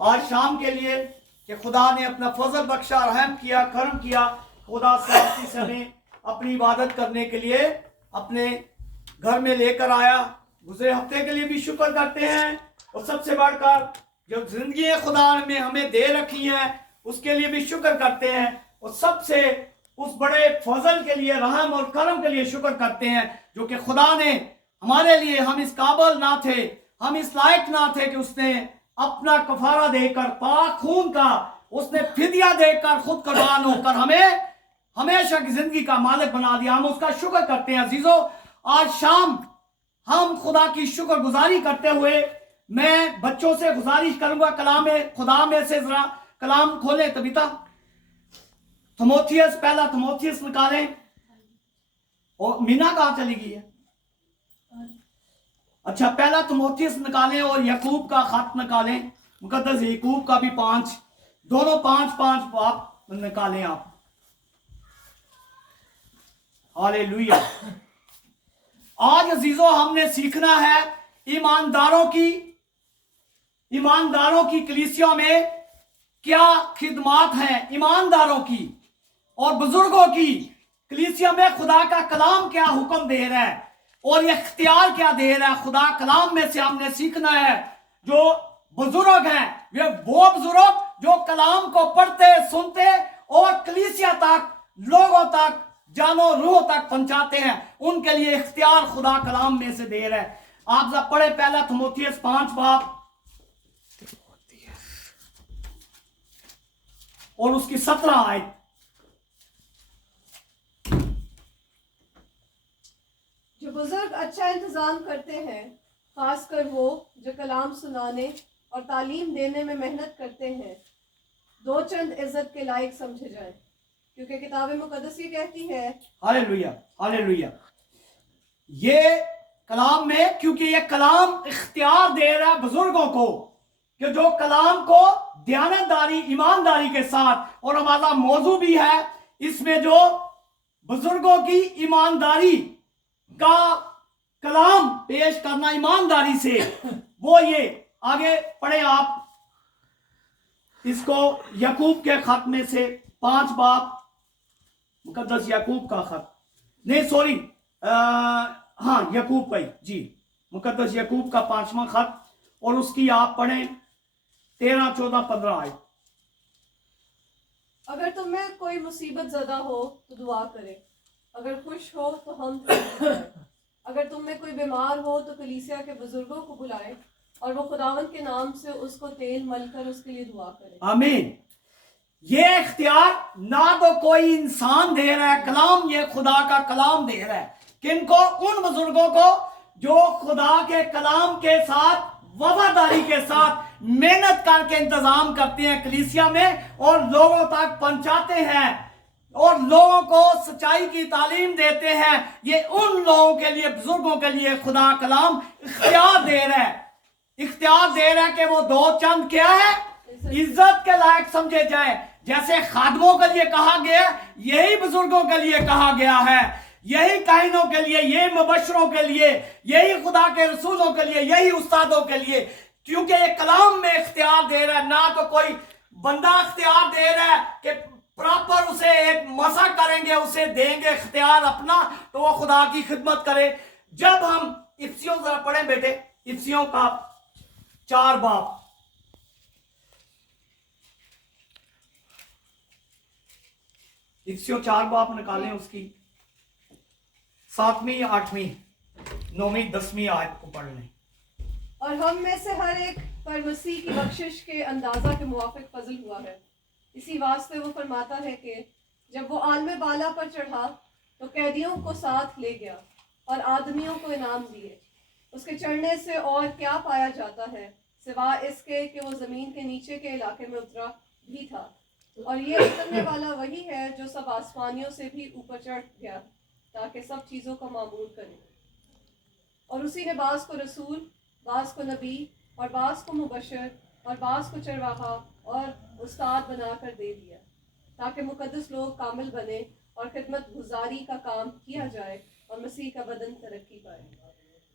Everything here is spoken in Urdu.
آج شام کے لیے کہ خدا نے اپنا فضل بخشا، رحم کیا، کرم کیا، خدا سلامتی سے ہمیں اپنی عبادت کرنے کے لیے اپنے گھر میں لے کر آیا۔ گزرے ہفتے کے لیے بھی شکر کرتے ہیں، اور سب سے بڑھ کر جو زندگی خدا میں ہمیں دے رکھی ہے اس کے لیے بھی شکر کرتے ہیں، اور سب سے اس بڑے فضل کے لیے، رحم اور کرم کے لیے شکر کرتے ہیں جو کہ خدا نے ہمارے لیے، ہم اس قابل نہ تھے، ہم اس لائق نہ تھے کہ اس نے اپنا کفارہ دے کر، پاک خون کا اس نے فدیہ دے کر، خود قربان ہو کر ہمیں ہمیشہ کی زندگی کا مالک بنا دیا۔ ہم اس کا شکر کرتے ہیں۔ عزیزو، آج شام ہم خدا کی شکر گزاری کرتے ہوئے میں بچوں سے گزارش کروں گا، کلام خدا میں سے ذرا کلام کھولیں طبیطہ، تھموتھیس، پہلا تھموتھیس نکالیں۔ اور مینا کہاں چلی گئی ہے؟ اچھا، پہلا تھموتھیس نکالیں اور یعقوب کا خط نکالیں، مقدس یعقوب کا بھی 5، دونوں 5 باب نکالیں آپ۔ ہاللیلویہ۔ آج عزیزو ہم نے سیکھنا ہے ایمانداروں کی کلیسیوں میں کیا خدمات ہیں، ایمانداروں کی اور بزرگوں کی کلیسیا میں خدا کا کلام کیا حکم دے رہا ہے اور یہ اختیار کیا دے رہا ہے۔ خدا کلام میں سے ہم نے سیکھنا ہے جو بزرگ ہیں، وہ بزرگ جو کلام کو پڑھتے، سنتے اور کلیسیا تک، لوگوں تک، جانوں روح تک پہنچاتے ہیں، ان کے لیے اختیار خدا کلام میں سے دے رہا ہے۔ آپ ذرا پڑھے پہلا تھموتھیس 5 باب اور اس کی 17 آیت۔ جو بزرگ اچھا انتظام کرتے ہیں، خاص کر وہ جو کلام سنانے اور تعلیم دینے میں محنت کرتے ہیں، دو چند عزت کے لائق سمجھے جائیں، کیونکہ کتاب مقدس یہ کہتی ہے، ہاللیلویہ، ہاللیلویہ۔ یہ کلام میں، کیونکہ یہ کلام اختیار دے رہا ہے بزرگوں کو کہ جو کلام کو دیانتداری، ایمانداری کے ساتھ، اور ہمارا موضوع بھی ہے اس میں جو بزرگوں کی ایمانداری کا کلام پیش کرنا، ایمانداری سے، وہ یہ آگے پڑھیں آپ اس کو، یعقوب کے خط میں سے 5 باب، مقدس یعقوب کا خط، نہیں سوری، ہاں یعقوب کا ہی، جی، مقدس یعقوب کا 5واں خط، اور اس کی آپ پڑھیں 13، 14، 15 آئے۔ اگر تم میں کوئی مصیبت زدہ ہو تو دعا کرے، اگر خوش ہو تو ہم اگر تم میں کوئی بیمار ہو تو کلیسیا کے بزرگوں کو بلائے، اور وہ خداوند کے نام سے اس کو تیل مل کر اس کے لیے دعا کرے۔ آمین۔ یہ اختیار نہ تو کوئی انسان دے رہا ہے، کلام یہ خدا کا کلام دے رہا ہے، کن کو؟ ان بزرگوں کو جو خدا کے کلام کے ساتھ وفاداری کے ساتھ محنت کر کے انتظام کرتے ہیں کلیسیا میں، اور لوگوں تک پہنچاتے ہیں اور لوگوں کو سچائی کی تعلیم دیتے ہیں۔ یہ ان لوگوں کے لیے، بزرگوں کے لیے خدا کلام اختیار دے رہا ہے، اختیار دے رہا ہے کہ وہ دو چند کیا ہے؟ عزت کے لائق سمجھے جائیں۔ جیسے خادموں کے لیے کہا گیا، یہی بزرگوں کے لیے کہا گیا ہے، یہی کاہنوں کے لیے، یہی مبشروں کے لیے، یہی خدا کے رسولوں کے لیے، یہی استادوں کے لیے، کیونکہ یہ کلام میں اختیار دے رہا ہے۔ نہ تو کوئی بندہ اختیار دے رہا ہے کہ پراپر اسے ایک مسا کریں گے، اسے دیں گے اختیار اپنا تو وہ خدا کی خدمت کرے۔ جب ہم افسیوں ذرا پڑھیں بیٹے، افسیوں کا 4 باب، افسیوں 4 باب نکالیں، اس کی 7ویں، 8ویں، 9ویں، 10ویں آیت کو پڑھ لیں۔ اور ہم میں سے ہر ایک پر مسیح کی بخشش کے اندازہ کے موافق فضل ہوا ہے، اسی واسطے وہ فرماتا ہے کہ جب وہ عالم بالا پر چڑھا تو قیدیوں کو ساتھ لے گیا اور آدمیوں کو انعام دیے۔ اس کے چڑھنے سے اور کیا پایا جاتا ہے سوائے اس کے کہ وہ زمین کے نیچے کے علاقے میں اترا بھی تھا، اور یہ اترنے والا وہی ہے جو سب آسمانیوں سے بھی اوپر چڑھ گیا تاکہ سب چیزوں کا معمور کرے۔ اور اسی نے بعض کو رسول، بعض کو نبی، اور بعض کو مبشر، اور بعض کو چرواہا اور استاد بنا کر دے دیا، تاکہ مقدس لوگ کامل بنے اور خدمت گزاری کا کام کیا جائے اور مسیح کا بدن ترقی پائے۔